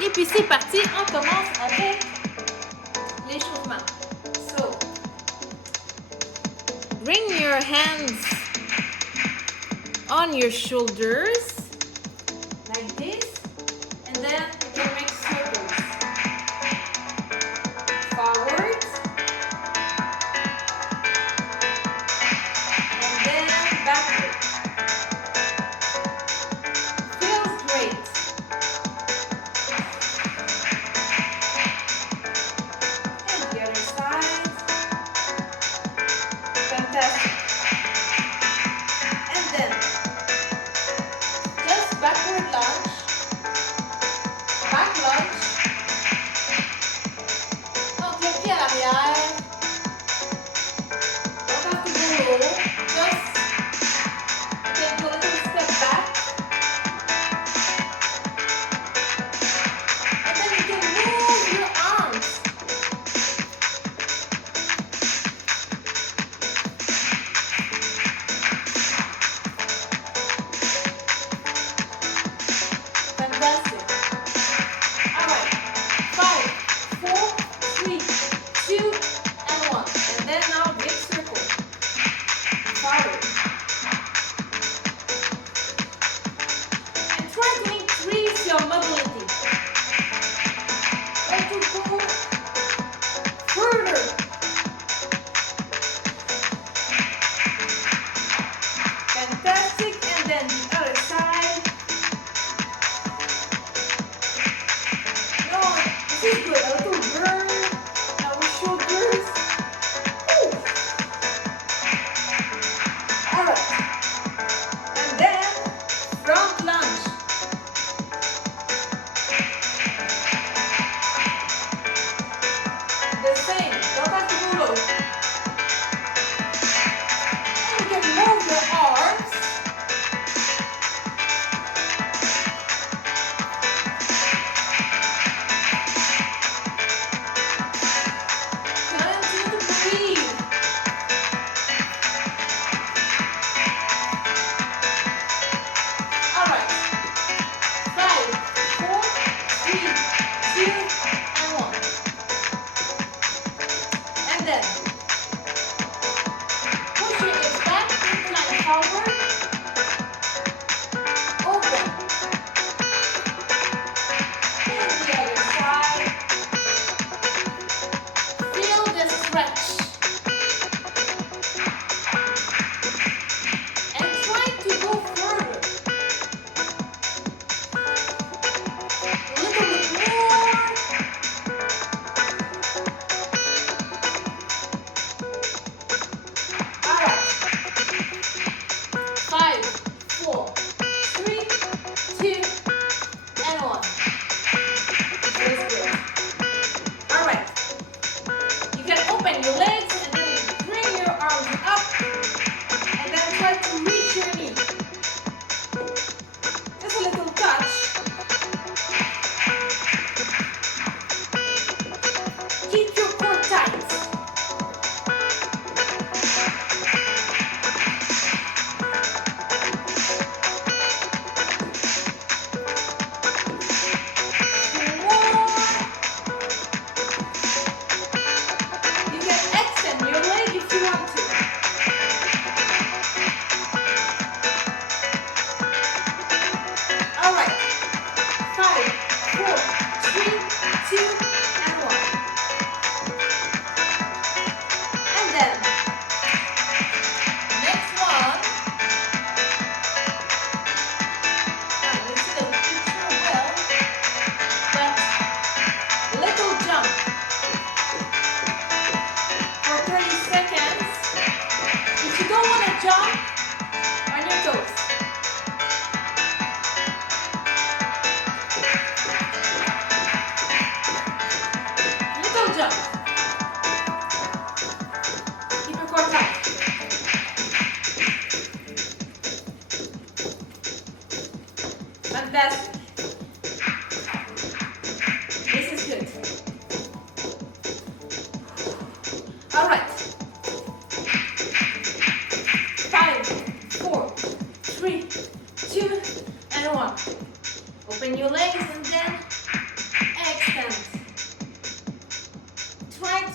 Et puis c'est parti, on commence avec l'échauffement. So, bring your hands on your shoulders like this, and then you can make circles. Forward, and then backward. Feels great. And the other side. Fantastic. And then just backward lunge.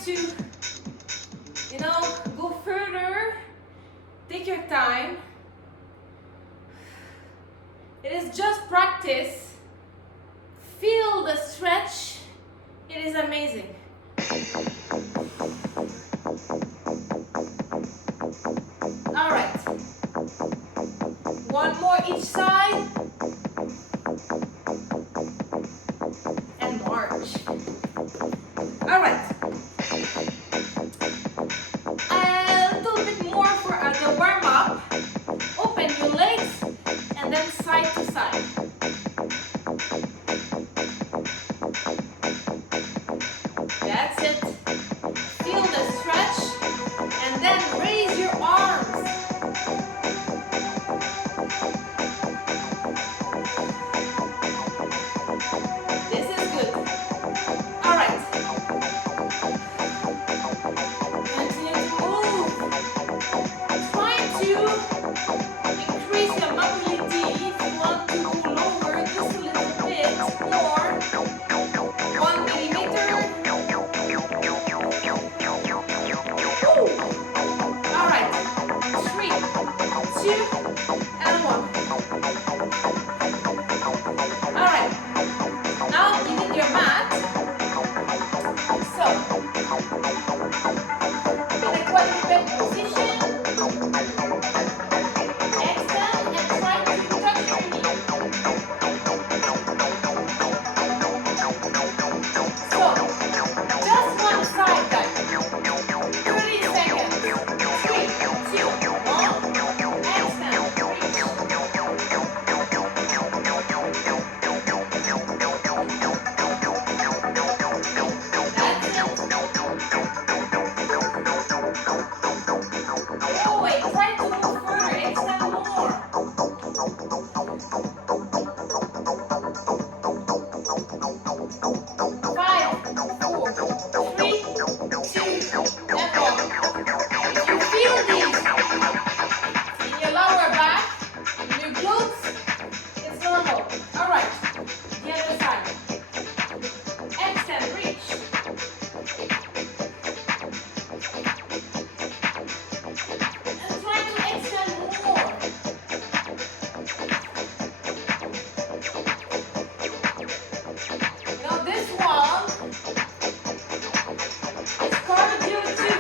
to, go further, take your time. It is just practice. Feel the stretch. It is amazing. All right. One more each side. And march. All right. A little bit more for the warm-up. Open your legs and then side to side. That's it. Feel the stretch and then raise your arms. This is good. All right. Continue to move. Try to increase your mobility if you want to go lower just a little bit more. 1 millimeter. Woo. All right. 3, 2, and 1. All right. Now you need your mat. So, in a quadruped position, extend and try to touch your knee. So, just one side, guys. 30 seconds. 3, 2, 1. Extend, reach. Oh wait, try to move further, extend more. 5, 4, 3, 2, and 1. If you feel these in your lower back, in your glutes, it's normal. All right, the other side. Extend, reach. And try to extend more. Now this one is cardio too.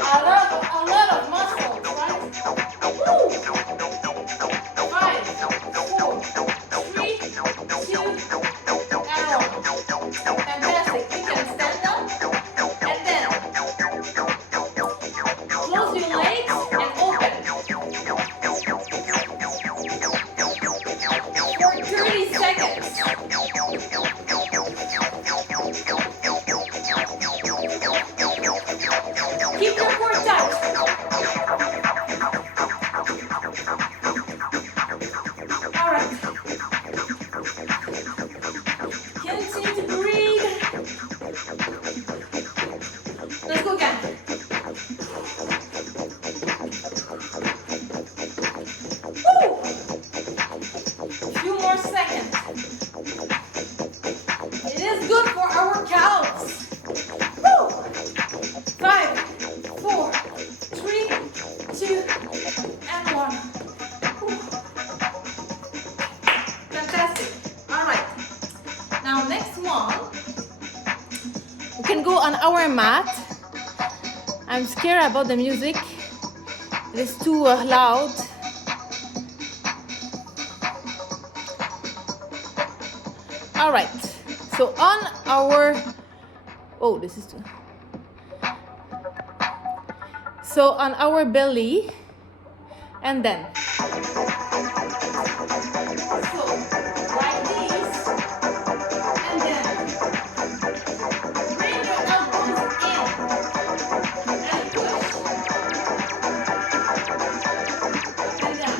A lot of muscles, right? Woo! 5, 4, 3, 2, and 1. Fantastic. You can stand up and then close your legs and open for 30 seconds. Keep your core tight. All right. Continue to breathe. Let's go again. Woo! Few more seconds. It is good for our calves. Woo! 5, 4, 3, 2, and 1. Woo. Fantastic. All right. Now next one, we can go on our mat. I'm scared about the music. It is too loud. All right. So on our, oh, this is too. So on our belly, and then. So like this, and then bring your elbows in and push. And then.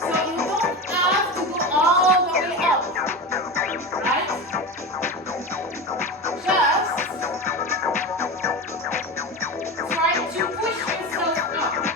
So you don't have to go all the way up, right? Just try to push yourself up.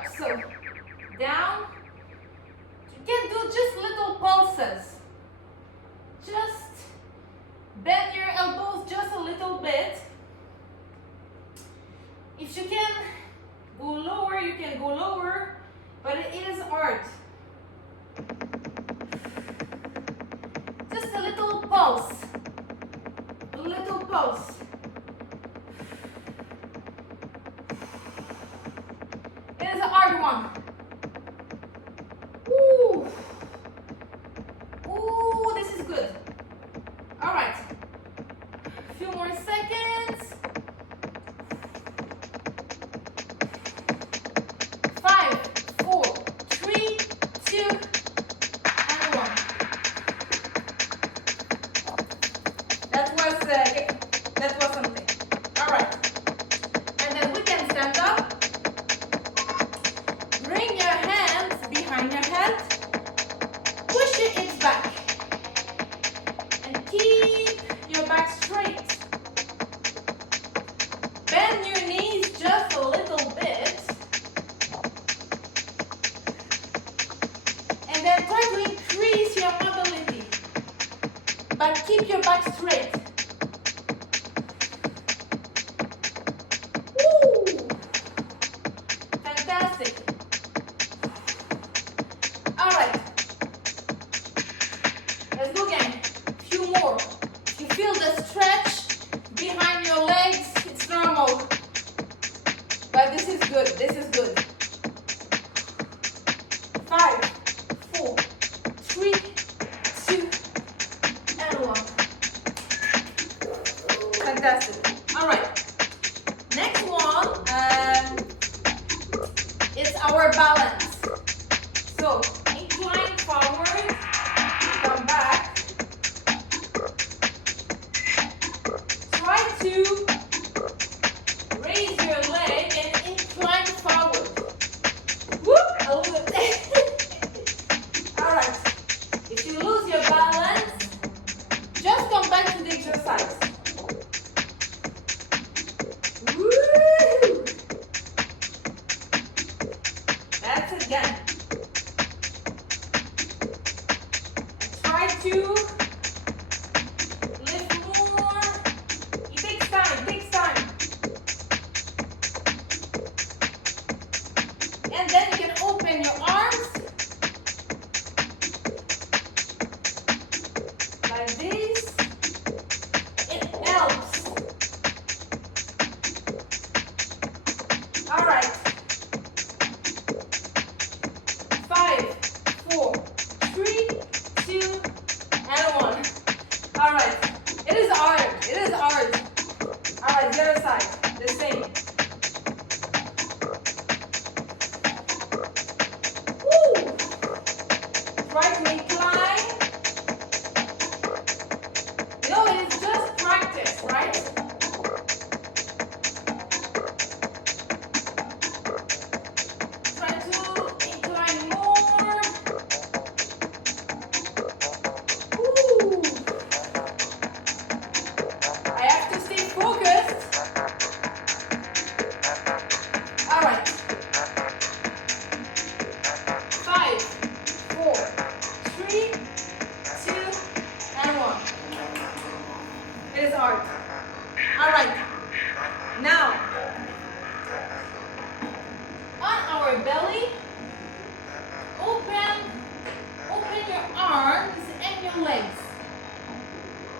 up. So down. You can do just little pulses. Just bend your elbows just a little bit. If you can go lower, you can go lower, but it is hard. Just a little pulse. A little pulse. It is a hard one. Ooh. Ooh, this is good. All right. A few more seconds. 5, 4, 3, 2, and 1. That was something. All right. And then we can stand up. Bring your hands behind your head. Push your hips back. And keep your back straight. Bend your knees just a little bit. And then try to increase your mobility. But keep your back straight. Woo! Fantastic. All right. Let's go again. A few more. You feel the stretch behind your legs. It's normal. But this is good. This is good. 5, 4, 3, 2, and 1. Fantastic. All right. Next one is our balance. So incline forward, come back. Try to raise your leg and incline forward. Whoop, a little bit. All right. If you lose your balance, just come back to the exercise. Woo! That's it again. Try to lift more. It takes time, And then you can open your arms like this. It helps. All right. 5, 4, 3, 2, and 1. All right. It is hard. It is hard. All right, the other side. The same. Woo! Try to incline. You know, it is just practice, right? Try to incline more. Woo! I have to stay focused. All right. 5, 4, 3, 2, and 1. It is hard. All right. Now, on our belly, open your arms and your legs.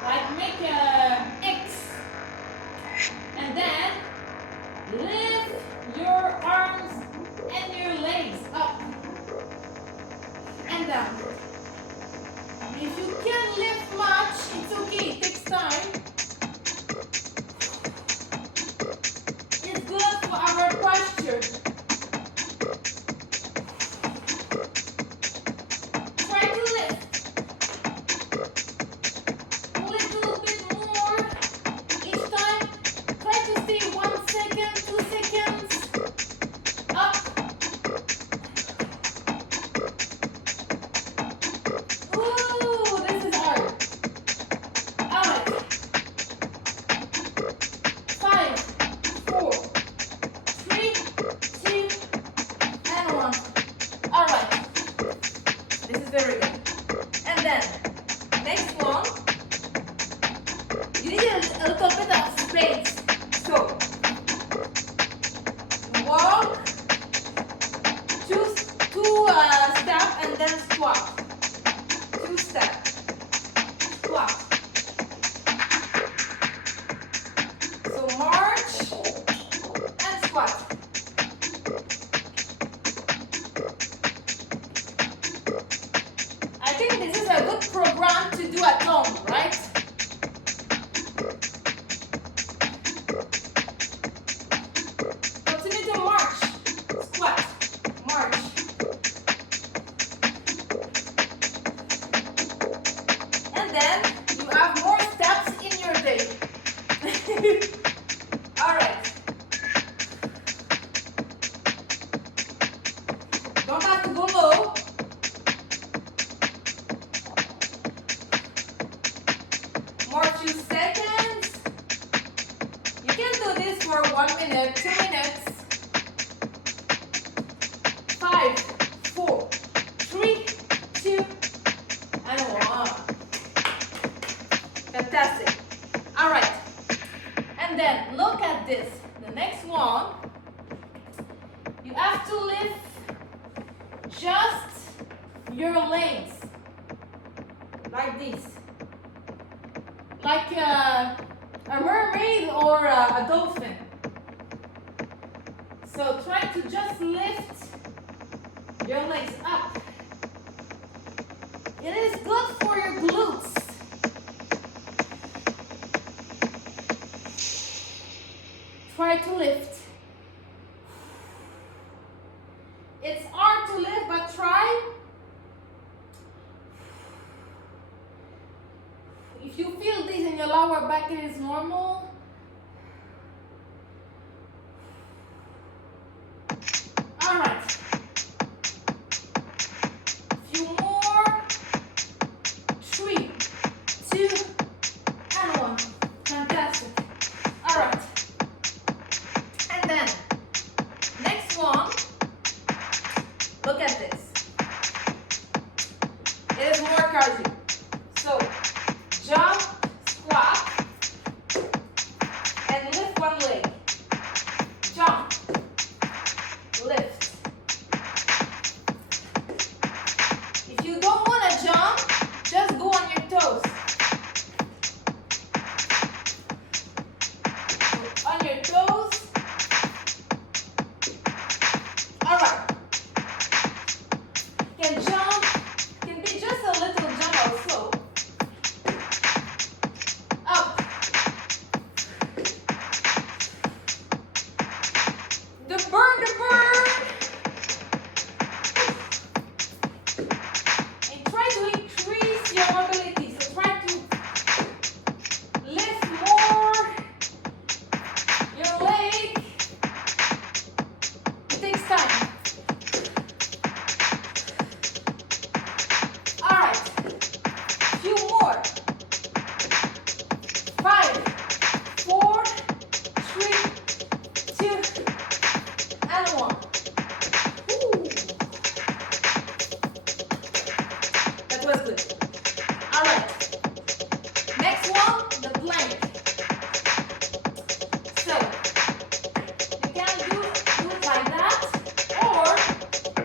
Like make a X. And then lift your arms and your legs up and down. If you can't lift much, it's okay. It takes time. It's good for our posture. Try to lift a little bit more each time. Try to stay 1 second, 2 seconds. Up. Ooh, this is hard. All right. 5, 4, 3, 2, This is very good. And then, next one, you need a little bit of space. So, walk, two step, and then squat. 2 step, squat. So march and squat. I think this is a good program to do at home, right? Continue to march, squat, march. And then you have more steps in your day. All right. Don't have to go low. More 2 seconds. You can do this for 1 minute, 2 minutes. 5, 4, 3, 2, and 1. Fantastic. All right. And then look at this. The next one, you have to lift just your legs like this, like a mermaid or a dolphin. So try to just lift your legs up. It is good for your glutes. Try to lift. It's hard to lift, but try. If you feel this in your lower back, it is normal. All right. Few more. 3, 2, and 1. Fantastic. All right. And then, next one. Look at this. It is more cardio. So, jump, squat, and lift one leg. Jump, lift. If you don't want to jump, just go on your toes. So, on your toes. All right. Can jump, can be just a little jump also. Up. The burn. And try to increase your mobility. So try to lift more your leg. It takes time. All right, few more. 5, 4, 3, 2, and 1. Ooh. That was good. All right. Next one, the plank. So you can do it like that, or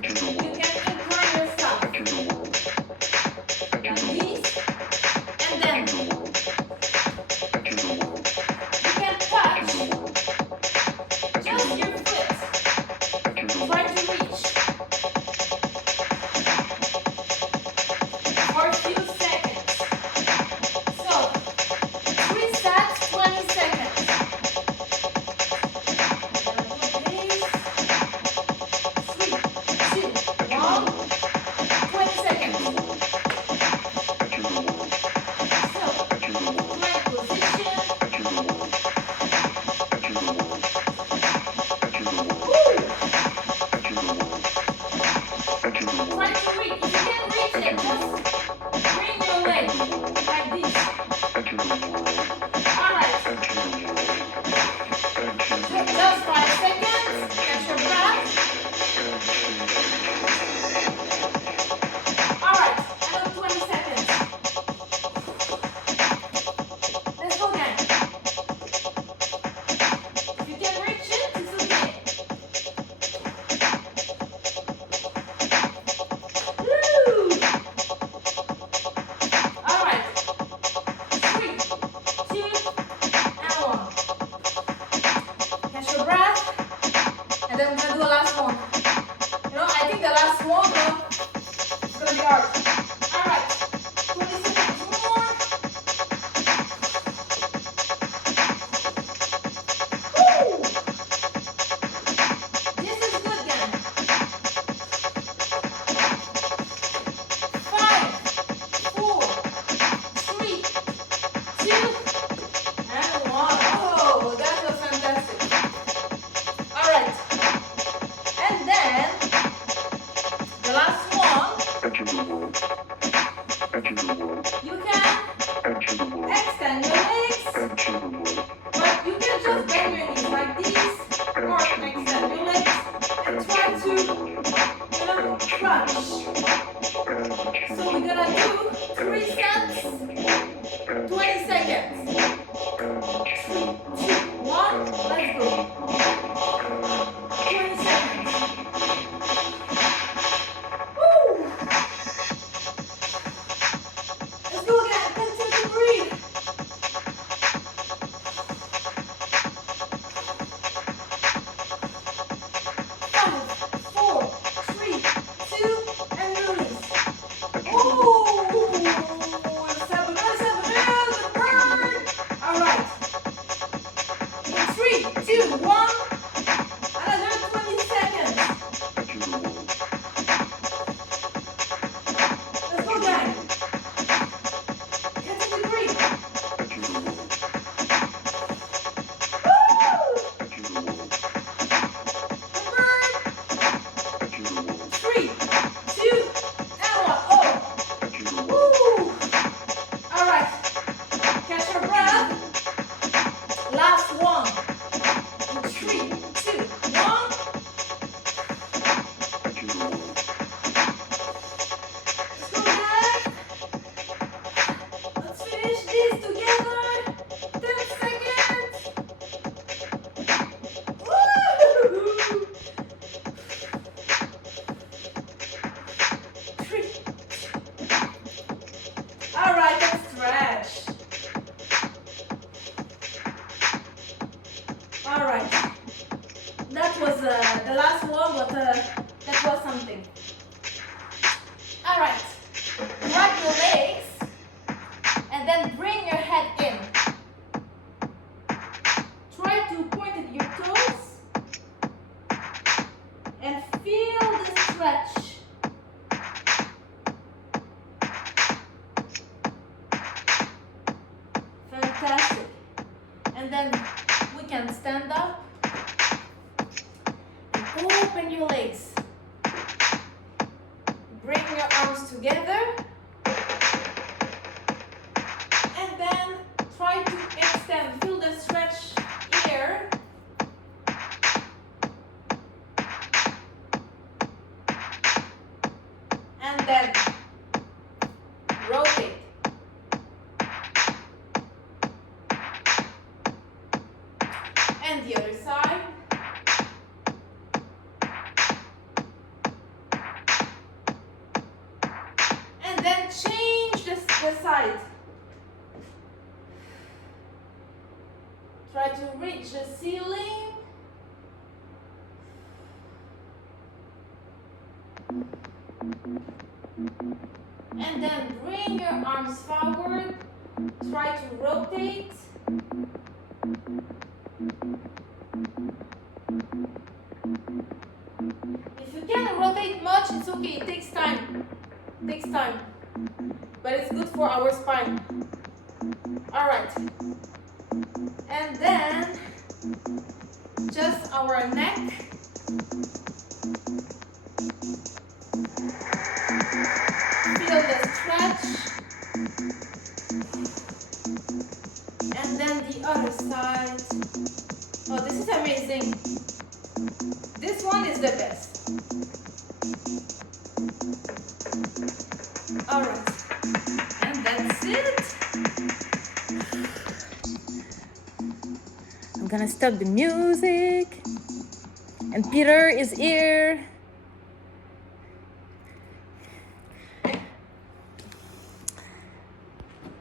you can incline yourself. Like this, and then you can touch just your foot. Try to reach for a few You can extend your legs, but you can just bend your knees like this, or extend your legs and try to, crunch. So we're gonna do 3 sets, 20 seconds. 3, 2, 1, let's go. 20 seconds. Woo! Let's go again. Continue to breathe. 5, 4, 3, 2, and release. Ooh! Let's burn. All right. In 3, 2, 1. Another 20 seconds. Let's go, guys. Continue to breathe. Woo! Burn. 3, 2, and 1. Oh. Woo! All right. Catch your breath. Last one. In 3, 2, 1. Let's go, guys. Let's finish this together. 10 seconds. Woo! 3. All right, let's stretch. All right. That was the last one, but that was something. All right. Grab your legs and then bring your head in. Try to point at your toes and feel the stretch. Fantastic. And then we can stand up and open your legs. Bring your arms together and then try to extend. Feel the stretch here. And then rotate. And the other side. And then change the side. Try to reach the ceiling. And then bring your arms forward. Try to rotate. If you can't rotate much, it's okay. It takes time. It takes time. But it's good for our spine. All right. And then just our neck. Feel the stretch. And then the other side. Oh, this is amazing. This one is the best. All right. And that's it. I'm gonna stop the music. And Peter is here.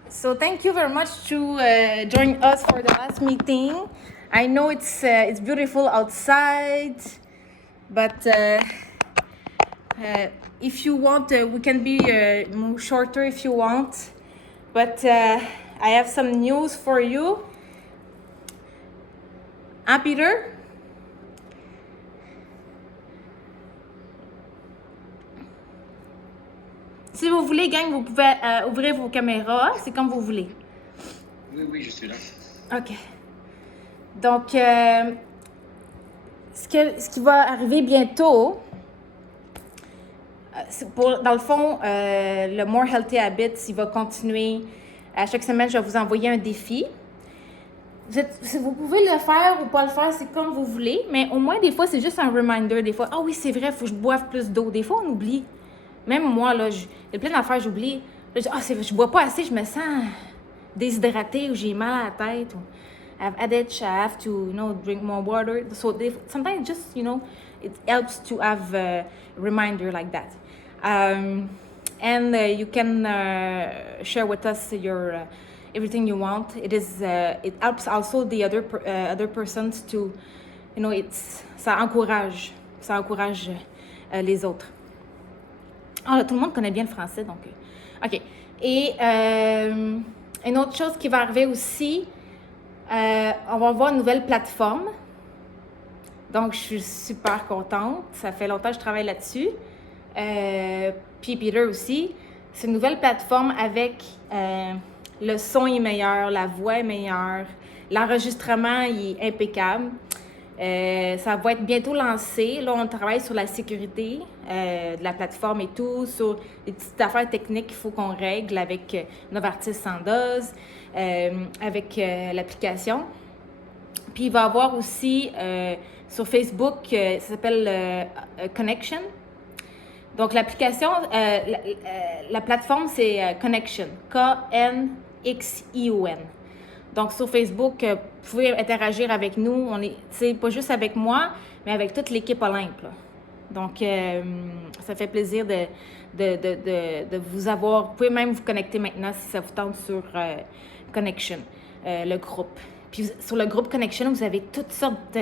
So thank you very much to join us for the last meeting. I know it's beautiful outside, but if you want, we can be more shorter if you want. But I have some news for you. Hein, Peter? Si vous voulez, gang, vous pouvez ouvrir vos caméras. C'est comme vous voulez. Oui, je suis là. OK. Donc, ce qui va arriver bientôt, dans le fond, le More Healthy Habits, il va continuer. À chaque semaine, je vais vous envoyer un défi. Vous pouvez le faire ou pas le faire, c'est comme vous voulez, mais au moins, des fois, c'est juste un reminder. Des fois, ah oui, c'est vrai, il faut que je boive plus d'eau. Des fois, on oublie. Même moi, là, il y a plein d'affaires, j'oublie. Là, je bois pas assez, je me sens déshydratée ou j'ai mal à la tête. Ou I've had itch, I have to, drink more water. So sometimes just, it helps to have a reminder like that. And you can share with us your everything you want. It helps also the other persons to, ça encourage les autres. Ah, tout le monde connaît bien le français, donc. OK. Et une autre chose qui va arriver aussi, on va avoir une nouvelle plateforme. Donc, je suis super contente. Ça fait longtemps que je travaille là-dessus. Puis Peter aussi. C'est une nouvelle plateforme avec le son est meilleur, la voix est meilleure, l'enregistrement est impeccable. Ça va être bientôt lancé. Là, on travaille sur la sécurité de la plateforme et tout, sur les petites affaires techniques qu'il faut qu'on règle avec Novartis Sandoz, avec l'application. Puis il va y avoir aussi sur Facebook, ça s'appelle Connection. Donc l'application, la plateforme, c'est Connection, K-N-X-I-O-N. Donc, sur Facebook, vous pouvez interagir avec nous. C'est pas juste avec moi, mais avec toute l'équipe Olympe. Là. Donc, ça fait plaisir de vous avoir. Vous pouvez même vous connecter maintenant si ça vous tente sur Connection, le groupe. Puis, sur le groupe Connection, vous avez toutes sortes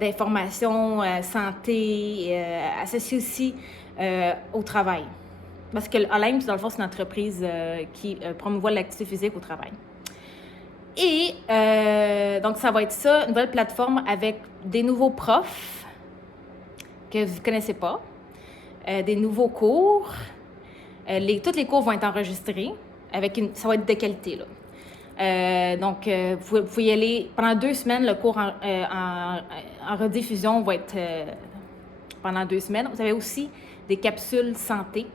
d'informations, santé, associées aussi au travail. Parce que Olympe, dans le fond, c'est une entreprise qui promouvoit l'activité physique au travail. Et donc, ça va être ça, une nouvelle plateforme avec des nouveaux profs que vous ne connaissez pas, des nouveaux cours. Tous les cours vont être enregistrés. Ça va être de qualité, là. Donc, vous pouvez y aller. Pendant 2 semaines, le cours en rediffusion va être pendant 2 semaines. Vous avez aussi des capsules santé.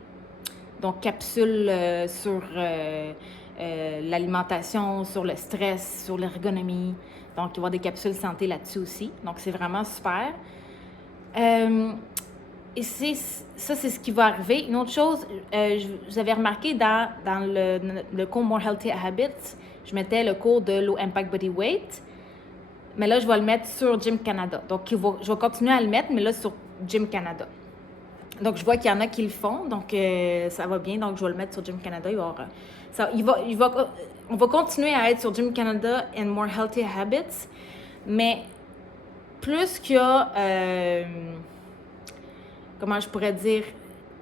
Donc, capsules sur... l'alimentation, sur le stress, sur l'ergonomie. Donc, il va y avoir des capsules santé là-dessus aussi. Donc, c'est vraiment super. Et c'est ce qui va arriver. Une autre chose, vous avez remarqué dans le cours More Healthy Habits, je mettais le cours de Low Impact Body Weight. Mais là, je vais le mettre sur Gym Canada. Donc, je vais continuer à le mettre, mais là, sur Gym Canada. Donc, je vois qu'il y en a qui le font, donc ça va bien. Donc, je vais le mettre sur Gym Canada. On va continuer à être sur Gym Canada and More Healthy Habits, mais plus qu'il y a, comment je pourrais dire,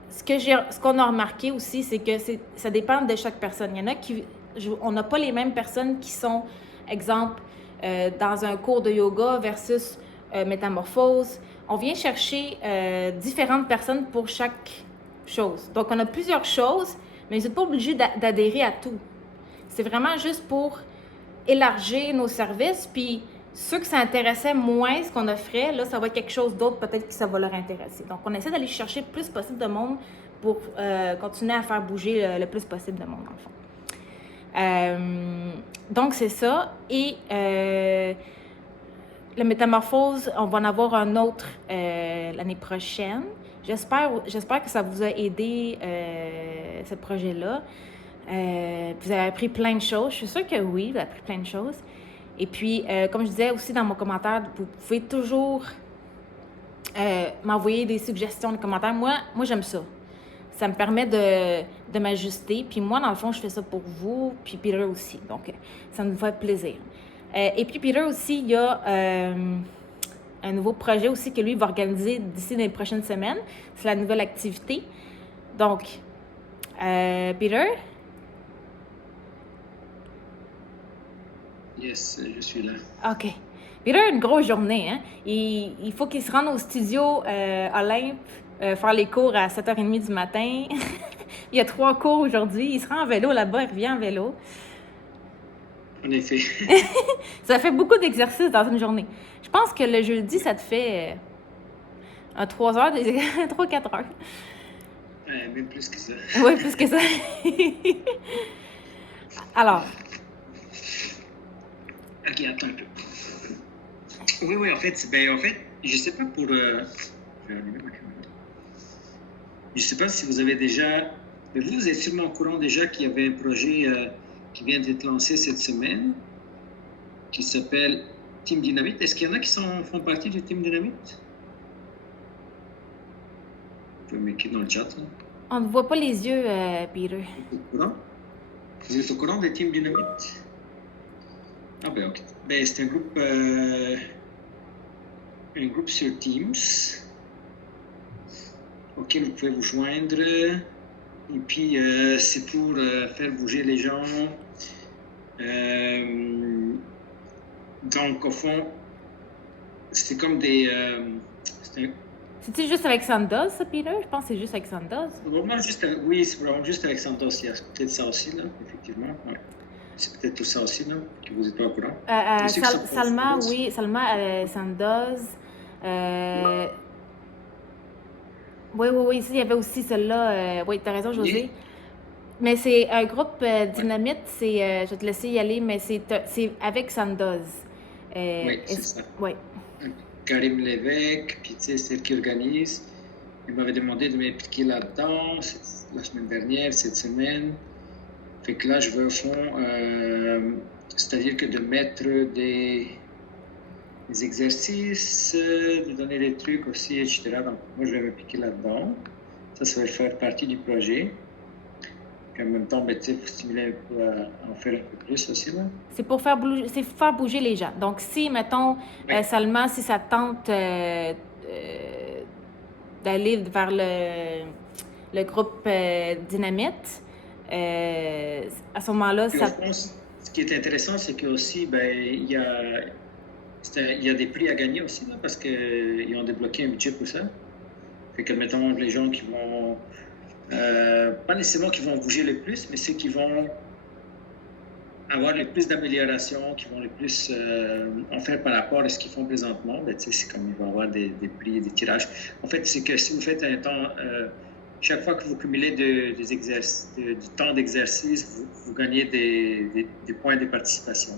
ce qu'on a remarqué aussi, c'est que ça dépend de chaque personne. Il y en a on n'a pas les mêmes personnes qui sont, exemple, dans un cours de yoga versus métamorphose. On vient chercher différentes personnes pour chaque chose. Donc, on a plusieurs choses, mais vous n'êtes pas obligé d'adhérer à tout. C'est vraiment juste pour élargir nos services, puis ceux que ça intéressait moins, ce qu'on offrait, là, ça va être quelque chose d'autre, peut-être que ça va leur intéresser. Donc, on essaie d'aller chercher le plus possible de monde pour continuer à faire bouger le plus possible de monde, dans le fond. Donc, c'est ça. Et la métamorphose, on va en avoir un autre l'année prochaine. J'espère que ça vous a aidé, ce projet-là. Vous avez appris plein de choses. Je suis sûre que oui, vous avez appris plein de choses. Et puis, comme je disais aussi dans mon commentaire, vous pouvez toujours m'envoyer des suggestions, des commentaires. Moi, j'aime ça. Ça me permet de m'ajuster. Puis moi, dans le fond, je fais ça pour vous, puis Peter aussi. Donc, ça me fait plaisir. Et puis Peter aussi, il y a un nouveau projet aussi que lui va organiser d'ici les prochaines semaines. C'est la nouvelle activité. Donc, Peter? Yes, je suis là. OK. Peter a une grosse journée, hein? Il faut qu'il se rende au studio Olympe, faire les cours à 7h30 du matin. Il y a 3 cours aujourd'hui. Il se rend en vélo là-bas, il revient en vélo. En effet. Ça fait beaucoup d'exercices dans une journée. Je pense que le jeudi, ça te fait 3 heures, 3-4 heures. Même plus que ça. Oui, plus que ça. Alors, Ok, attends un peu. Oui, en fait, je sais pas pour. Je vais allumer ma caméra. Je sais pas si vous avez déjà. Mais vous êtes sûrement au courant déjà qu'il y avait un projet qui vient d'être lancé cette semaine qui s'appelle Team Dynamite. Est-ce qu'il y en a qui font partie du Team Dynamite? Vous pouvez m'écrire dans le chat. Là. on ne voit pas les yeux, Peter. Vous êtes au courant? Vous êtes au courant des Team Dynamite? Ah ben ok. Ben, c'est un groupe sur Teams auquel vous pouvez vous joindre. Et puis, c'est pour faire bouger les gens. Donc, au fond, c'est comme des... C'est-tu juste avec Sandoz, ça, Peter? Je pense que c'est juste avec Sandoz. Oui, c'est vraiment juste avec Sandoz. Il y a peut-être ça aussi, là, effectivement. Ouais. C'est peut-être tout ça aussi, là, que vous n'êtes pas au courant. Salma, oui. Salma, Sandoz. Oui. Il y avait aussi celle-là. Oui, tu as raison, José. Oui. Mais c'est un groupe Dynamite. Je vais te laisser y aller, mais c'est avec Sandoz. Oui, c'est ça. Oui. Karim Lévesque, puis tu sais, celle qui organise. Il m'avait demandé de m'impliquer là-dedans la semaine dernière, cette semaine. Fait que là, je veux au fond, c'est-à-dire que de mettre des exercices, de donner des trucs aussi, etc. Donc, moi, je vais m'impliquer là-dedans. Ça va faire partie du projet. Puis en même temps, ben, tu sais, pour stimuler un peu à en faire un peu plus aussi, là. C'est pour faire bouger les gens. Donc, si, mettons, seulement si ça tente d'aller vers le groupe Dynamite, à ce moment-là, puis, ça... je pense, ce qui est intéressant, c'est que aussi, ben, il y a des prix à gagner aussi, là, parce qu'ils ont débloqué un budget pour ça. Fait que, mettons, les gens qui vont... pas nécessairement qui vont bouger le plus, mais ceux qui vont avoir le plus d'amélioration, qui vont le plus en faire par rapport à ce qu'ils font présentement, ben, c'est comme ils vont avoir des prix et des tirages. En fait, c'est que si vous faites un temps, chaque fois que vous cumulez du temps d'exercice, vous gagnez des points de participation.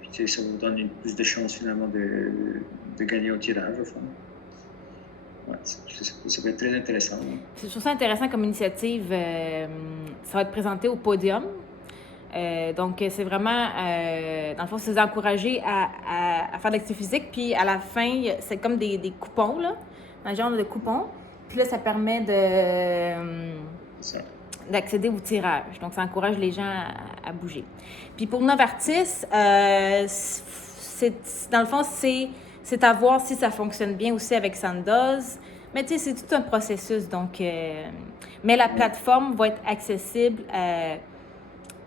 Puis, ça vous donne plus de chances finalement de gagner au tirage, au fond. Ouais, ça va être très intéressant. Hein. Je trouve ça intéressant comme initiative. Ça va être présenté au podium. Donc, c'est vraiment, dans le fond, c'est encourager à faire de l'activité physique. Puis, à la fin, c'est comme des coupons, là, un genre de coupons. Puis là, ça permet d'accéder au tirage. Donc, ça encourage les gens à bouger. Puis, pour Novartis, dans le fond, c'est à voir si ça fonctionne bien aussi avec Sandoz. Mais tu sais, c'est tout un processus. Donc, mais la plateforme va être accessible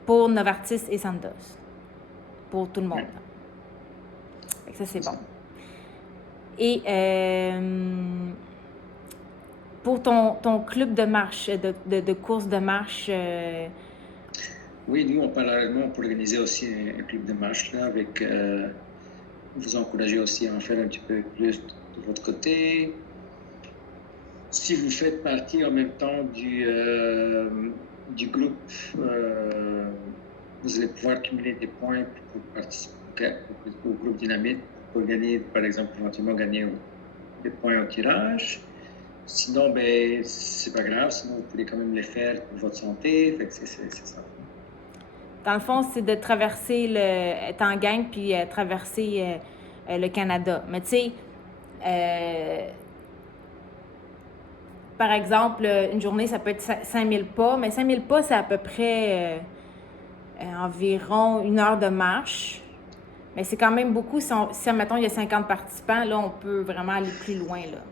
pour Novartis et Sandoz. Pour tout le monde. Fait que ça, c'est bon. Et pour ton club de marche, de course de marche... Oui, nous, parallèlement, on peut organiser aussi un club de marche là, avec... vous encourager aussi à en faire un petit peu plus de votre côté. Si vous faites partie en même temps du groupe, vous allez pouvoir cumuler des points pour participer au groupe Dynamite, pour gagner, par exemple, éventuellement gagner des points au tirage. Sinon, ben, c'est pas grave, sinon vous pouvez quand même les faire pour votre santé. Fait que c'est ça. Dans le fond, c'est de traverser être en gang puis traverser le Canada. Mais tu sais, par exemple, une journée, ça peut être 5000 pas, mais 5000 pas, c'est à peu près environ 1 heure de marche. Mais c'est quand même beaucoup. Si, mettons, il y a 50 participants, là, on peut vraiment aller plus loin, là.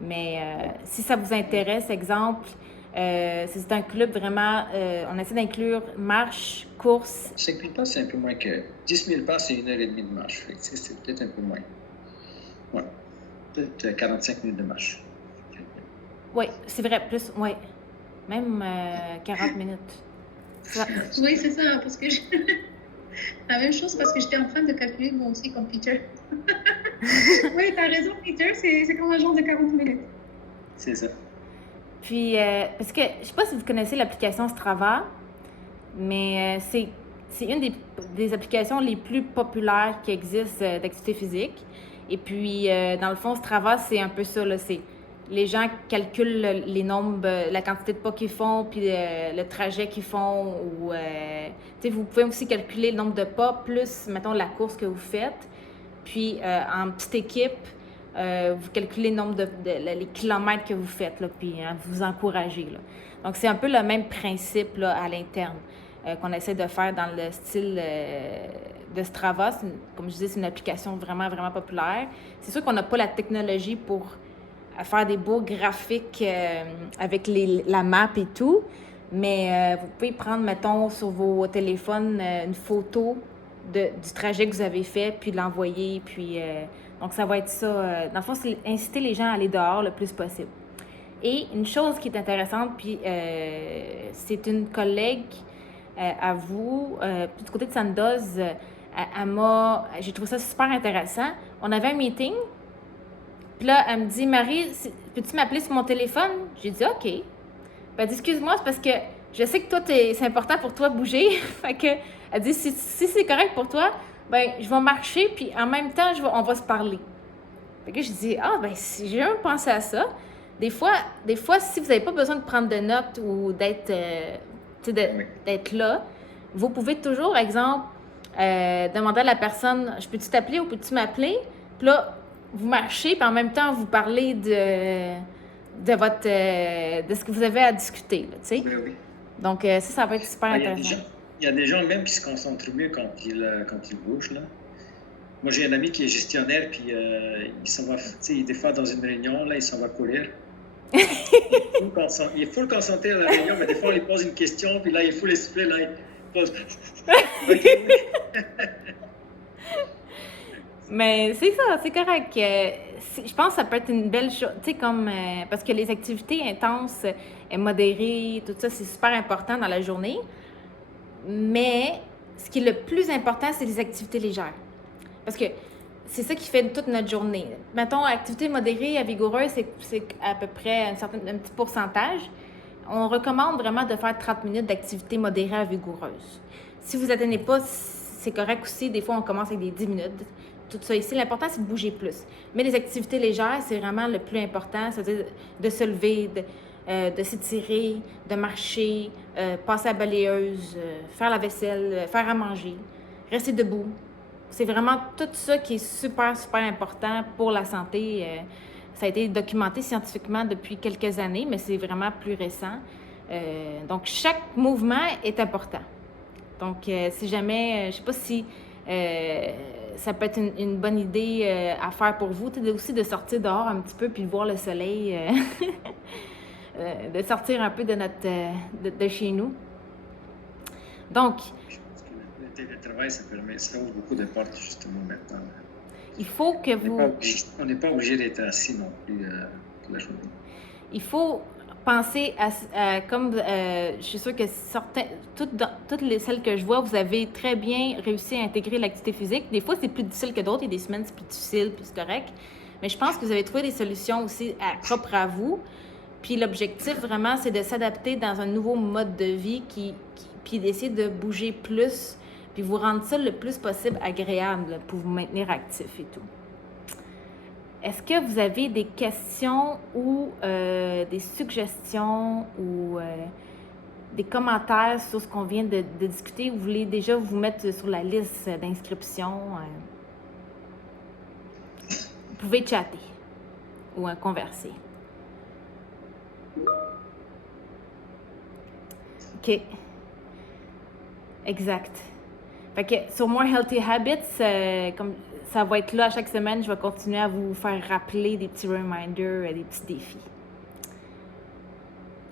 Mais si ça vous intéresse, exemple, c'est un club vraiment, on essaie d'inclure marche, course. 5 000 pas, c'est un peu moins que... 10 000 pas, c'est 1h30 de marche. Fait que c'est peut-être un peu moins. Ouais. Peut-être 45 minutes de marche. Oui, c'est vrai, plus, oui. Même 40 minutes. Oui, c'est ça, parce que la même chose, parce que j'étais en train de calculer moi aussi comme Peter. Oui, t'as raison, Peter, c'est comme un genre de 40 minutes. C'est ça. Puis, parce que je sais pas si vous connaissez l'application Strava, mais c'est une des applications les plus populaires qui existent d'activité physique. Et puis, dans le fond, Strava, c'est un peu ça, là, c'est les gens calculent les nombres, la quantité de pas qu'ils font, puis le trajet qu'ils font. Ou, tu sais, vous pouvez aussi calculer le nombre de pas plus, mettons, la course que vous faites. Puis, en petite équipe, vous calculez le nombre les kilomètres que vous faites, là, puis vous encouragez. Là. Donc, c'est un peu le même principe là, à l'interne qu'on essaie de faire dans le style de Strava. Comme je disais, c'est une application vraiment, vraiment populaire. C'est sûr qu'on n'a pas la technologie pour faire des beaux graphiques avec la map et tout, mais vous pouvez prendre, mettons, sur vos téléphones une photo du trajet que vous avez fait, puis l'envoyer, puis... donc, ça va être ça. Dans le fond, c'est inciter les gens à aller dehors le plus possible. Et une chose qui est intéressante, puis c'est une collègue à vous, du côté de Sandoz, j'ai trouvé ça super intéressant. On avait un meeting, puis là, elle me dit, Marie, peux-tu m'appeler sur mon téléphone? J'ai dit, OK. Puis elle dit, excuse-moi, c'est parce que je sais que toi, c'est important pour toi bouger. Fait que, elle dit, si c'est correct pour toi, ben je vais marcher, puis en même temps, on va se parler. Fait que je dis, ben si j'ai même pensé à ça. Des fois, si vous n'avez pas besoin de prendre de notes ou d'être là, vous pouvez toujours, exemple, demander à la personne, je peux-tu t'appeler ou peux-tu m'appeler? Puis là, vous marchez, puis en même temps, vous parlez de ce que vous avez à discuter, tu sais. Oui. Donc, ça va être super intéressant. Il y a des gens même qui se concentrent mieux quand ils bougent, là. Moi, j'ai un ami qui est gestionnaire, puis il s'en va, tu sais, des fois dans une réunion, là, il s'en va courir. Il faut le concentrer à la réunion, mais des fois, on lui pose une question, puis là, il faut les souffler, là, il pose... Mais c'est ça, c'est correct. Je pense que ça peut être une belle chose, tu sais, comme... parce que les activités intenses et modérées, tout ça, c'est super important dans la journée. Mais ce qui est le plus important, c'est les activités légères. Parce que c'est ça qui fait toute notre journée. Mettons, activité modérée à vigoureuse, c'est à peu près un petit pourcentage. On recommande vraiment de faire 30 minutes d'activité modérée à vigoureuse. Si vous n'atteignez pas, c'est correct aussi. Des fois, on commence avec des 10 minutes. Tout ça ici, l'important, c'est de bouger plus. Mais les activités légères, c'est vraiment le plus important. C'est-à-dire de se lever, de s'étirer, de marcher, passer à la balayeuse, faire la vaisselle, faire à manger, rester debout. C'est vraiment tout ça qui est super, super important pour la santé. Ça a été documenté scientifiquement depuis quelques années, mais c'est vraiment plus récent. Donc, chaque mouvement est important. Donc, si jamais, je ne sais pas si ça peut être une bonne idée à faire pour vous, aussi de sortir dehors un petit peu puis de voir le soleil, de sortir un peu de chez nous. Donc, le télétravail, ça ouvre beaucoup de portes, justement, maintenant. Il faut que on n'est pas obligé d'être assis non plus toute la journée. Il faut penser comme je suis sûre que toutes celles que je vois, vous avez très bien réussi à intégrer l'activité physique. Des fois, c'est plus difficile que d'autres. Il y a des semaines, c'est plus difficile, puis c'est correct. Mais je pense que vous avez trouvé des solutions aussi propres à vous. Puis l'objectif, vraiment, c'est de s'adapter dans un nouveau mode de vie puis d'essayer de bouger plus, puis vous rendre ça le plus possible agréable pour vous maintenir actif et tout. Est-ce que vous avez des questions ou des suggestions ou des commentaires sur ce qu'on vient de discuter? Vous voulez déjà vous mettre sur la liste d'inscription? Vous pouvez chatter ou converser. OK. Exact. Fait que sur More Healthy Habits, comme ça va être là à chaque semaine, je vais continuer à vous faire rappeler des petits reminders, des petits défis.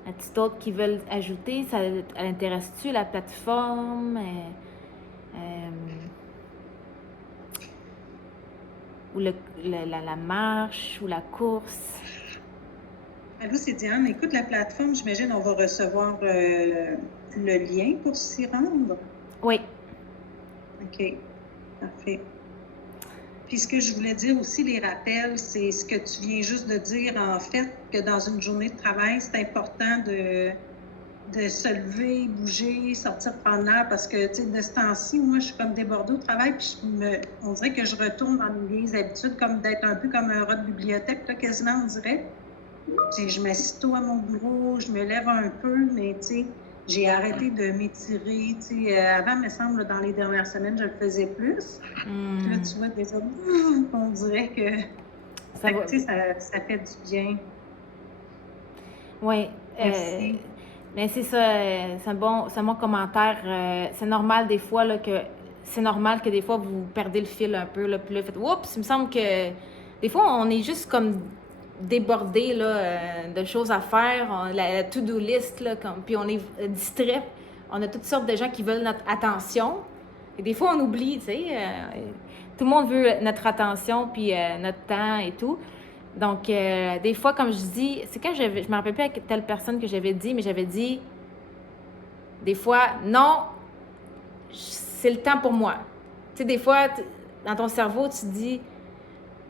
As-tu d'autres qui veulent ajouter? Ça l'intéresse-tu, la plateforme? Ou la marche ou la course? Allô, c'est Diane. Écoute, la plateforme, j'imagine, on va recevoir le lien pour s'y rendre? Oui. OK. Parfait. Puis ce que je voulais dire aussi, les rappels, c'est ce que tu viens juste de dire, en fait, que dans une journée de travail, c'est important de se lever, bouger, sortir prendre l'air, parce que, tu sais, de ce temps-ci, moi, je suis comme débordée au travail, puis on dirait que je retourne dans mes vieilles habitudes, comme d'être un peu comme un rat de bibliothèque, là, quasiment, on dirait. Tu sais, je m'assieds tôt à mon bureau, je me lève un peu, mais, tu sais, j'ai arrêté de m'étirer, tu sais. Avant, il me semble, dans les dernières semaines, je le faisais plus. Puis là, tu vois, déjà, on dirait que, Ça va. tu sais, ça fait du bien. Oui. Merci. Mais c'est ça, c'est un bon commentaire. C'est normal des fois là, que des fois vous perdez le fil un peu, là, puis là, faites oups, il me semble que des fois on est juste comme débordé là, de choses à faire, la to-do list, là, puis on est distrait. On a toutes sortes de gens qui veulent notre attention. Et des fois on oublie, tu sais. Tout le monde veut notre attention, puis notre temps et tout. Donc, des fois, comme je dis, c'est quand je me rappelle plus avec telle personne que j'avais dit, mais j'avais dit, des fois, non, c'est le temps pour moi. Tu sais, des fois, dans ton cerveau, tu te dis,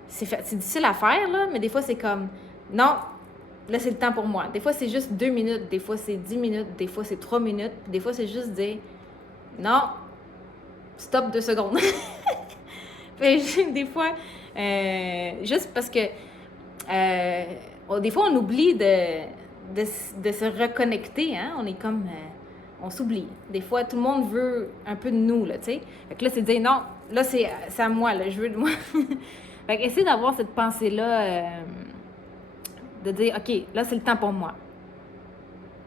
c'est difficile à faire, là, mais des fois, c'est comme, non, là, c'est le temps pour moi. Des fois, c'est juste 2 minutes, des fois, c'est 10 minutes, des fois, c'est 3 minutes, puis des fois, c'est juste dire, non, stop 2 secondes. Puis, des fois, juste parce que des fois, on oublie de se reconnecter, hein? On est comme... on s'oublie. Des fois, tout le monde veut un peu de nous, là, tu sais. Fait que là, c'est de dire, non, là, c'est à moi, là, je veux de moi. Fait que essayer d'avoir cette pensée-là, de dire, OK, là, c'est le temps pour moi.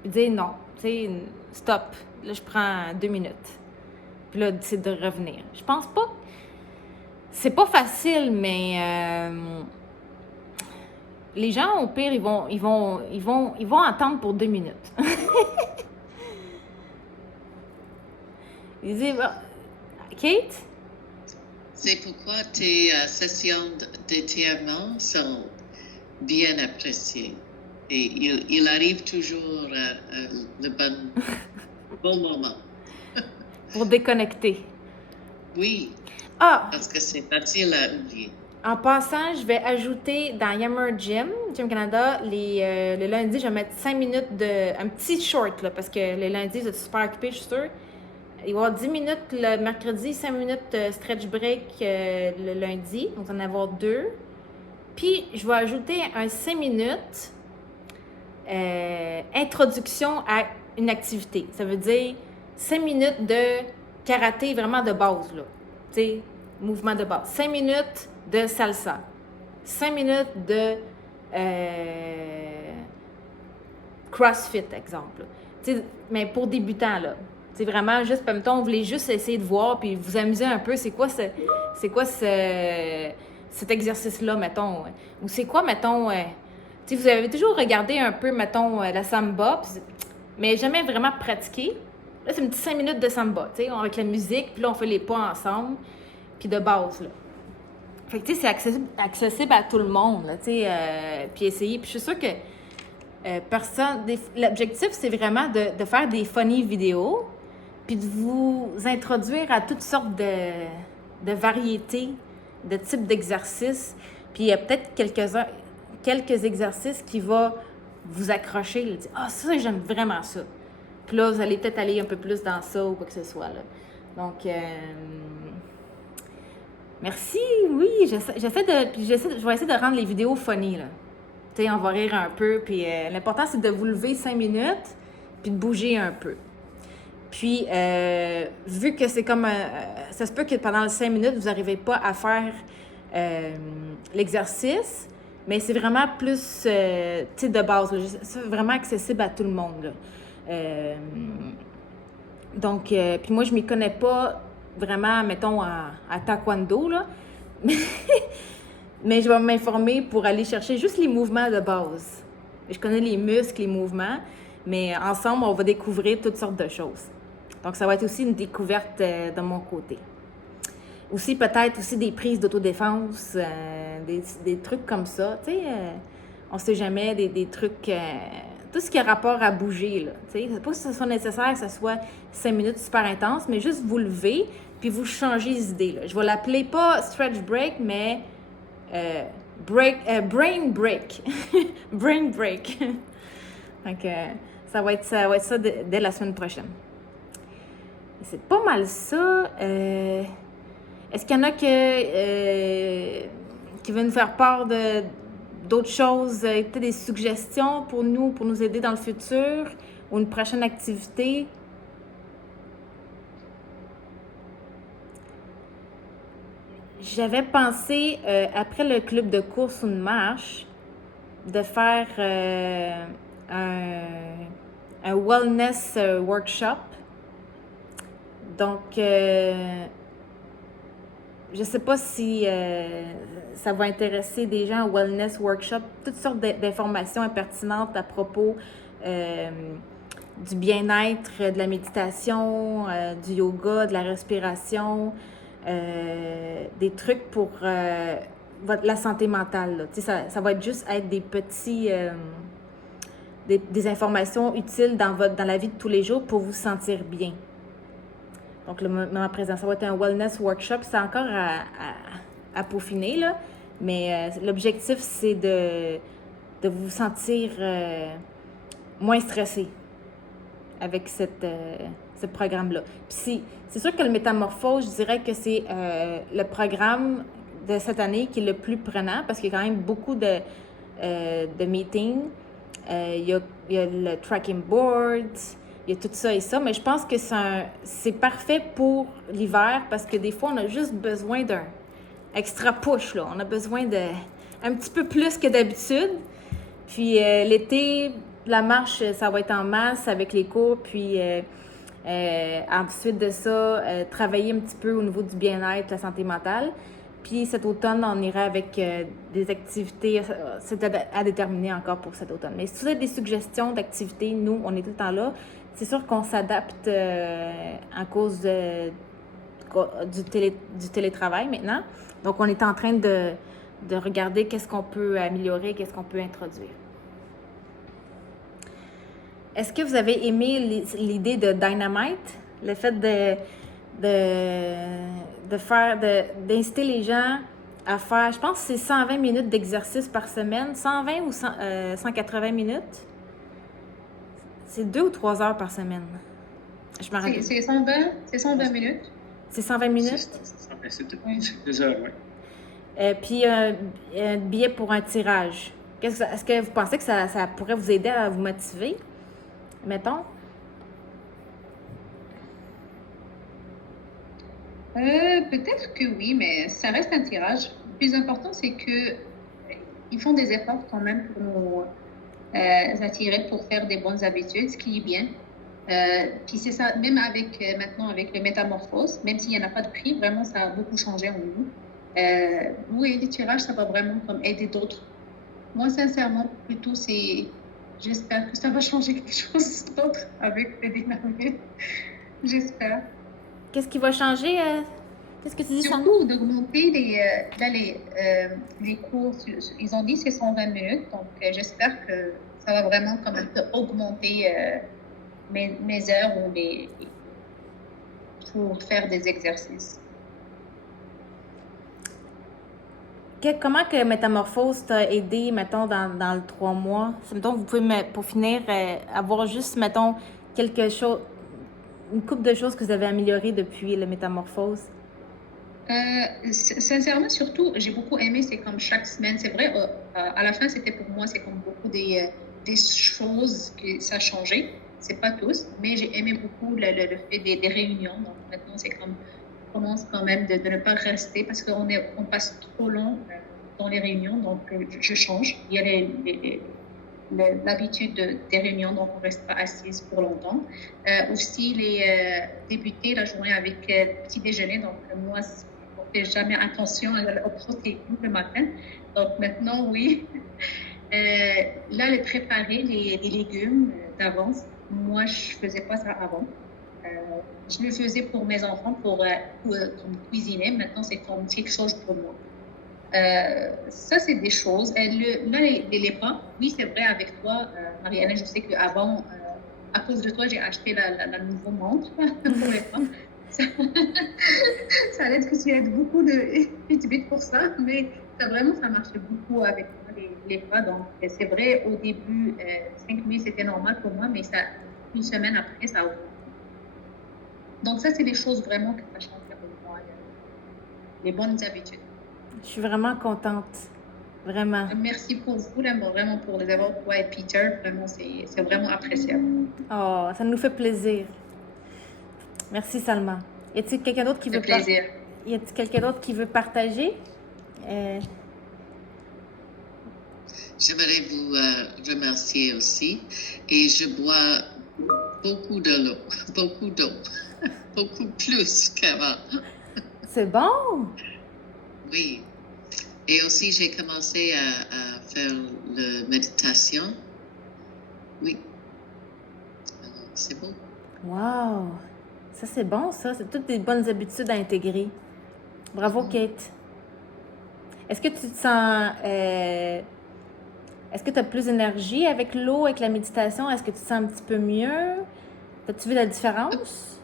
Puis dire non, tu sais, stop. Là, je prends 2 minutes. Puis là, c'est de revenir. Je pense pas... C'est pas facile, mais... les gens, au pire, ils vont attendre pour 2 minutes. Ils disent, Kate? C'est pourquoi tes sessions d'étirement sont bien appréciées. Et il arrive toujours le bon moment. Pour déconnecter. Oui, Ah! parce que c'est facile à oublier. En passant, je vais ajouter dans Yammer Gym Canada, le lundi, je vais mettre 5 minutes un petit short, là, parce que le lundi, vous êtes super occupés, je suis sûre. Il va y avoir 10 minutes le mercredi, 5 minutes stretch break le lundi, donc on va en avoir 2. Puis, je vais ajouter un 5 minutes introduction à une activité. Ça veut dire 5 minutes de karaté vraiment de base, là. Tu sais, mouvement de base. 5 minutes de salsa. 5 minutes de CrossFit, exemple. T'sais, mais pour débutants, là. C'est vraiment juste, mettons, vous voulez juste essayer de voir puis vous amuser un peu. C'est quoi cet exercice-là, mettons? Ou c'est quoi, mettons... t'sais, vous avez toujours regardé un peu, mettons, la samba, mais jamais vraiment pratiqué. Là, c'est une petite 5 minutes de samba, tu sais, avec la musique, puis là, on fait les pas ensemble, puis de base, là. Fait que, tu sais, c'est accessible à tout le monde, là, tu sais, puis essayer. Puis je suis sûre que l'objectif, c'est vraiment de faire des funny vidéos, puis de vous introduire à toutes sortes de variétés, de types d'exercices. Puis il y a peut-être quelques exercices qui vont vous accrocher, là, dire, ah, ça, j'aime vraiment ça. Puis là, vous allez peut-être aller un peu plus dans ça ou quoi que ce soit, là. Donc, merci, oui, je vais essayer de rendre les vidéos funny, là. Tu sais, on va rire un peu, puis l'important, c'est de vous lever 5 minutes, puis de bouger un peu. Puis, vu que c'est comme ça se peut que pendant les 5 minutes, vous n'arrivez pas à faire l'exercice, mais c'est vraiment plus, tu sais, de base, là. C'est vraiment accessible à tout le monde, là. Donc, puis moi, je m'y connais pas vraiment, mettons, à taekwondo, là. Mais je vais m'informer pour aller chercher juste les mouvements de base. Je connais les muscles, les mouvements, mais ensemble, on va découvrir toutes sortes de choses. Donc, ça va être aussi une découverte de mon côté. Aussi, peut-être aussi des prises d'autodéfense, des trucs comme ça. Tu sais, on sait jamais, des trucs... tout ce qui a rapport à bouger, là. Tu sais, c'est pas que ce soit nécessaire que ce soit 5 minutes super intenses, mais juste vous lever, puis vous changez les idées. Là. Je vais l'appeler pas stretch break, mais brain break. Brain break. Donc, ça va être ça dès la semaine prochaine. Et c'est pas mal ça. Est-ce qu'il y en a qui veulent nous faire part d'autres choses, peut-être des suggestions pour nous aider dans le futur ou une prochaine activité? J'avais pensé, après le club de course ou de marche, de faire un wellness workshop. Donc, je ne sais pas si ça va intéresser des gens au wellness workshop, toutes sortes d'informations impertinentes à propos du bien-être, de la méditation, du yoga, de la respiration, des trucs pour la santé mentale. Là. Tu sais, ça va être juste être des petits... des informations utiles dans la vie de tous les jours pour vous sentir bien. Donc, le moment présent, ça va être un wellness workshop. C'est encore à peaufiner, là. Mais l'objectif, c'est de vous sentir moins stressé avec ce programme-là. Puis c'est sûr que le Métamorphose, je dirais que c'est le programme de cette année qui est le plus prenant parce qu'il y a quand même beaucoup de meetings. Il y a le tracking board, il y a tout ça et ça, mais je pense que c'est parfait pour l'hiver parce que des fois, on a juste besoin d'un extra push, là. On a besoin un petit peu plus que d'habitude. Puis l'été, la marche, ça va être en masse avec les cours, puis ensuite de ça, travailler un petit peu au niveau du bien-être, la santé mentale. Puis cet automne, on ira avec des activités, c'est à déterminer encore pour cet automne. Mais si vous avez des suggestions d'activités, nous, on est tout le temps là. C'est sûr qu'on s'adapte à cause du télétravail maintenant. Donc, on est en train de regarder qu'est-ce qu'on peut améliorer, qu'est-ce qu'on peut introduire. Est-ce que vous avez aimé l'idée de Dynamite? Le fait d'inciter les gens à faire, je pense que c'est 120 minutes d'exercice par semaine, 120 ou 180 minutes? C'est 2 ou 3 heures par semaine. Je me rappelle. C'est 120 minutes. C'est 120 minutes? C'est 2 heures, oui. Puis un billet pour un tirage. Est-ce que vous pensez que ça pourrait vous aider à vous motiver? Mettons. Peut-être que oui, mais ça reste un tirage. Le plus important, c'est que ils font des efforts quand même pour nous attirer pour faire des bonnes habitudes, ce qui est bien. Puis c'est ça, même maintenant avec le Métamorphose, même s'il n'y en a pas de prix, vraiment, ça a beaucoup changé en nous. Oui, les tirages, ça va vraiment comme aider d'autres. Moi, sincèrement, plutôt, j'espère que ça va changer quelque chose d'autre avec le dynamique. J'espère. Qu'est-ce qui va changer? Qu'est-ce que tu dis, Sandra? Surtout d'augmenter les cours. Ils ont dit que c'est 120 minutes, donc j'espère que ça va vraiment comme un peu augmenter mes heures pour faire des exercices. Comment que Métamorphose t'a aidé, mettons, dans le 3 mois? Mettons, vous pouvez, pour finir, avoir juste, mettons, quelque chose, une couple de choses que vous avez améliorées depuis le Métamorphose? Sincèrement, surtout, j'ai beaucoup aimé, c'est comme chaque semaine, c'est vrai, à la fin, c'était pour moi, c'est comme beaucoup des choses que ça a changé. C'est pas tous, mais j'ai aimé beaucoup le fait des réunions. Donc maintenant, c'est comme on commence quand même de ne pas rester parce qu'on passe trop long dans les réunions. Donc je change. Il y a l'habitude des réunions, donc on ne reste pas assise pour longtemps. Aussi, débuter la journée avec petit déjeuner. Donc moi, je ne fais jamais attention aux protéines le matin. Donc maintenant, oui. Là, préparer les légumes d'avance. Moi, je ne faisais pas ça avant. Je le faisais pour mes enfants, pour cuisiner. Maintenant, c'est comme quelque chose pour moi. Ça, c'est des choses. Là, les pas, oui, c'est vrai, avec toi, Marianne, je sais qu'avant, à cause de toi, j'ai acheté la nouvelle montre pour les pas. Ça, ça l'aide que tu aides beaucoup de Fitbit pour ça, mais ça marchait beaucoup avec moi les pas. Donc, c'est vrai, au début, 5 nuits, c'était normal pour moi, mais une semaine après, ça a augmenté. Donc, ça, c'est des choses vraiment que ça changeait pour moi, les bonnes habitudes. Je suis vraiment contente. Vraiment. Merci pour vous, là, vraiment pour les avoir, toi et Peter. Vraiment, c'est vraiment appréciable. Oh, ça nous fait plaisir. Merci, Salma. Y a-t-il quelqu'un d'autre qui C'est veut plaisir. Y a-t-il quelqu'un d'autre qui veut partager? J'aimerais vous remercier aussi. Et je bois beaucoup d'eau, beaucoup d'eau, beaucoup plus qu'avant. C'est bon? Oui. Et aussi, j'ai commencé à faire la méditation. Oui. Alors, c'est bon. Wow! Ça, c'est bon, ça. C'est toutes des bonnes habitudes à intégrer. Bravo, Kate. Est-ce que tu te sens... est-ce que tu as plus d'énergie avec l'eau, avec la méditation? Est-ce que tu te sens un petit peu mieux? As-tu vu la différence?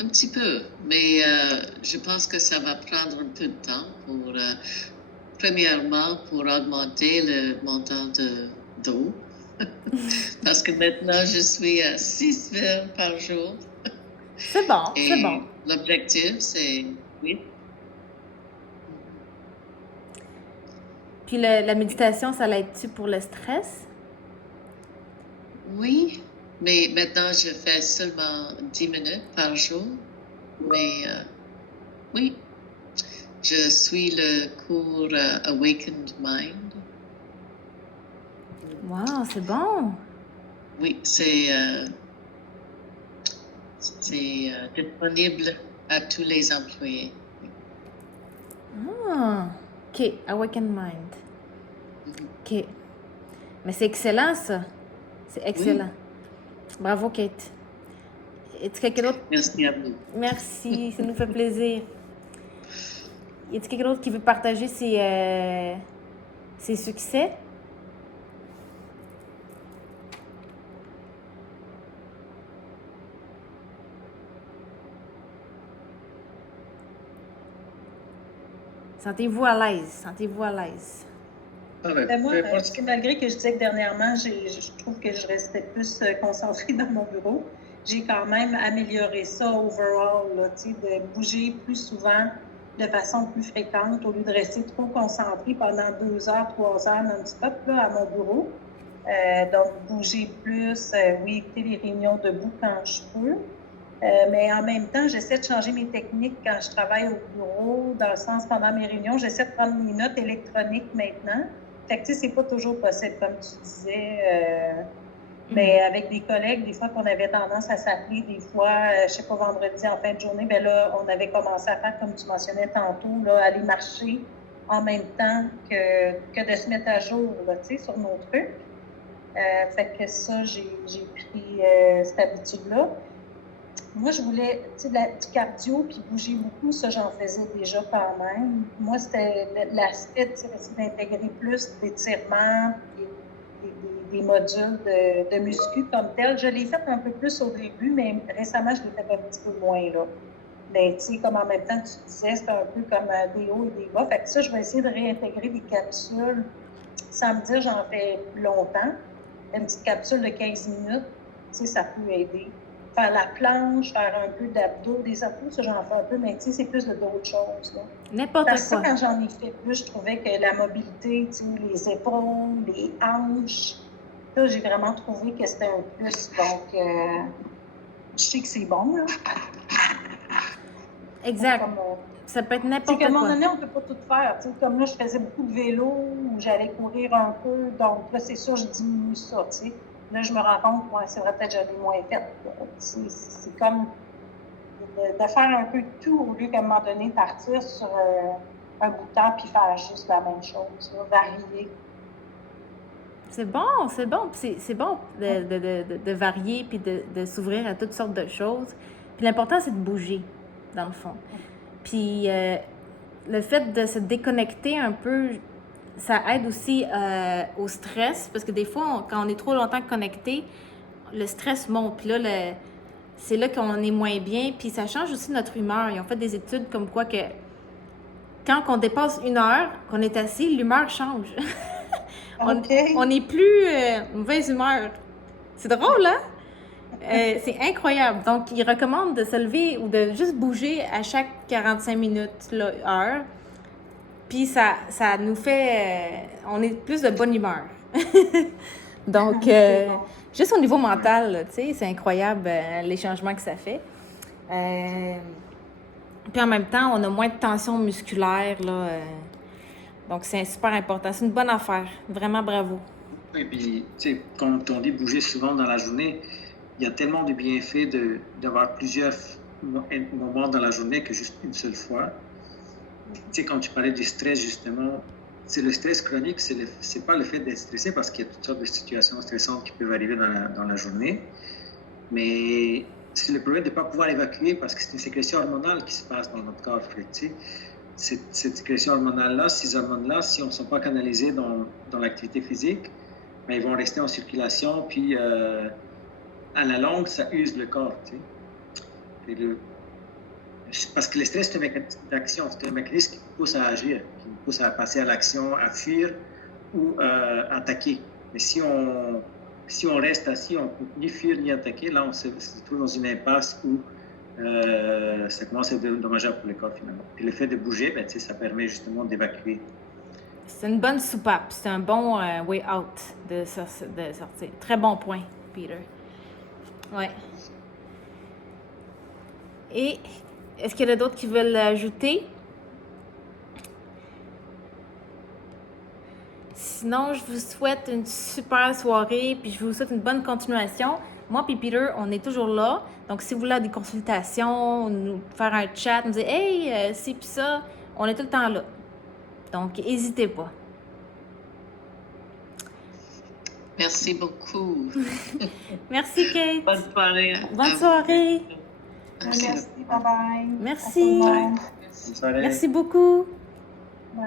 Un petit peu, mais je pense que ça va prendre un peu de temps pour, premièrement, pour augmenter le montant d'eau. Parce que maintenant, je suis à 6 verres par jour. C'est bon, c'est bon. L'objectif, c'est 8. Puis la méditation, ça l'aide-tu pour le stress? Oui, mais maintenant, je fais seulement 10 minutes par jour. Mais oui, je suis le cours Awakened Mind. Wow, c'est bon. Oui, c'est disponible à tous les employés. Ah, OK, Awaken Mind. OK. Mais c'est excellent, ça. C'est excellent. Bravo, Kate. Est-ce quelqu'un d'autre? Merci à vous. Merci, ça nous fait plaisir. Y a-t-il quelqu'un d'autre qui veut partager ses succès? Sentez-vous à l'aise. Sentez-vous à l'aise. Ah, ben, Ben, moi, peu importe parce que malgré que je disais que dernièrement, je trouve que je restais plus concentrée dans mon bureau, j'ai quand même amélioré ça overall, là, tu sais, de bouger plus souvent, de façon plus fréquente, au lieu de rester trop concentrée pendant 2 heures, 3 heures non-stop là, à mon bureau. Donc, bouger plus, oui, écouter les réunions debout quand je peux. Mais en même temps, j'essaie de changer mes techniques quand je travaille au bureau, dans le sens, pendant mes réunions, j'essaie de prendre mes notes électroniques maintenant. Fait que, tu sais, c'est pas toujours possible, comme tu disais. Mais avec des collègues, des fois qu'on avait tendance à s'appeler, des fois, je sais pas, vendredi en fin de journée, ben là, on avait commencé à faire, comme tu mentionnais tantôt, là, aller marcher en même temps que de se mettre à jour, là, tu sais, sur nos trucs. Fait que ça, j'ai pris cette habitude-là. Moi, je voulais, tu sais, du cardio puis bouger beaucoup, ça, j'en faisais déjà quand même. Moi, c'était l'aspect, tu sais, essayer d'intégrer plus d'étirements, des modules de muscu comme tel. Je l'ai fait un peu plus au début, mais récemment, je l'ai fait un petit peu moins, là. Mais, tu sais, comme en même temps, tu disais, c'est un peu comme des hauts et des bas. Fait que ça, je vais essayer de réintégrer des capsules sans me dire j'en fais longtemps. Une petite capsule de 15 minutes, tu sais, ça peut aider. Faire la planche, faire un peu d'abdos, des abdos, ça j'en fais un peu, mais tu sais, c'est plus de d'autres choses, là. N'importe Parce que ça, quoi. quand j'en ai fait plus, je trouvais que la mobilité, tu sais, les épaules, les hanches, là, j'ai vraiment trouvé que c'était un plus. Donc, je sais que c'est bon, là. Exact. Comme, Ça peut être tu sais, n'importe qu'à un moment quoi. donné, on ne peut pas tout faire. Tu sais, comme là, je faisais beaucoup de vélo, ou j'allais courir un peu. Donc, là, c'est sûr, je diminue ça, tu sais. Là, je me rends compte que c'est vrai, peut-être que j'avais moins fait. C'est comme de faire un peu de tout au lieu qu'à un moment donné, partir sur un bout de temps puis faire juste la même chose, là, varier. C'est bon, c'est bon. Puis c'est bon de varier puis de s'ouvrir à toutes sortes de choses. Puis l'important, c'est de bouger, dans le fond. Puis le fait de se déconnecter un peu, ça aide aussi au stress. Parce que des fois, quand on est trop longtemps connecté, le stress monte. Puis là, c'est là qu'on est moins bien. Puis ça change aussi notre humeur. Ils ont fait des études comme quoi que quand on dépasse 1 heure, qu'on est assis, l'humeur change. OK. On n'est plus mauvaise humeur. C'est drôle, hein? C'est incroyable. Donc, ils recommandent de se lever ou de juste bouger à chaque 45 minutes, là, heure. Puis ça nous fait... on est plus de bonne humeur. Donc, juste au niveau mental, là, tu sais, c'est incroyable les changements que ça fait. Puis en même temps, on a moins de tension musculaire, là. Donc, c'est super important. C'est une bonne affaire. Vraiment bravo. Et puis, tu sais, quand on dit bouger souvent dans la journée, il y a tellement de bienfaits d'avoir plusieurs moments dans la journée que juste une seule fois. Tu sais, quand tu parlais du stress, justement, c'est le stress chronique, c'est pas le fait d'être stressé parce qu'il y a toutes sortes de situations stressantes qui peuvent arriver dans la journée, mais c'est le problème de ne pas pouvoir évacuer parce que c'est une sécrétion hormonale qui se passe dans notre corps. Tu sais, cette sécrétion hormonale-là, ces hormones-là, si on ne sont pas canalisés dans l'activité physique, ben, ils vont rester en circulation, puis à la longue, ça use le corps. Tu sais. Parce que le stress, c'est un mécanisme d'action, c'est un mécanisme qui pousse à agir, qui nous pousse à passer à l'action, à fuir ou attaquer. Mais si on reste assis, on ne peut ni fuir ni attaquer, là, on se trouve dans une impasse où ça commence à être dommageable pour le corps, finalement. Et le fait de bouger, ben, ça permet justement d'évacuer. C'est une bonne soupape. C'est un bon way out de sortir. Très bon point, Peter. Ouais. Et est-ce qu'il y en a d'autres qui veulent ajouter? Sinon, je vous souhaite une super soirée, puis je vous souhaite une bonne continuation. Moi puis Peter, on est toujours là. Donc, si vous voulez des consultations, nous faire un chat, nous dire « Hey, c'est puis ça », on est tout le temps là. Donc, n'hésitez pas. Merci beaucoup. Merci, Kate. Bonne soirée. Bonne soirée. Merci. Merci, bye-bye. Merci. Bye. Bonne soirée. Merci beaucoup. Bye.